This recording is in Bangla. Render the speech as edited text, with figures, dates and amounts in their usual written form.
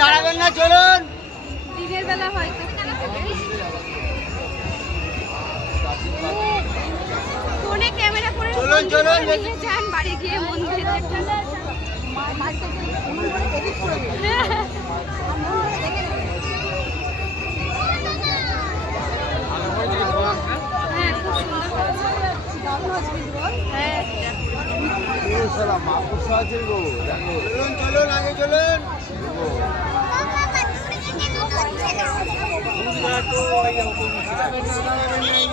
দাঁড়াবেন না, চলুন। দিনের বেলা হয়তো ফোনে ক্যামেরা করে নিয়ে যান, বাড়ি গিয়ে মন্দিরে দেখেন। হ্যাঁ, খুব সুন্দর হ্যাঁ, চলুন আগে চলুন। Ini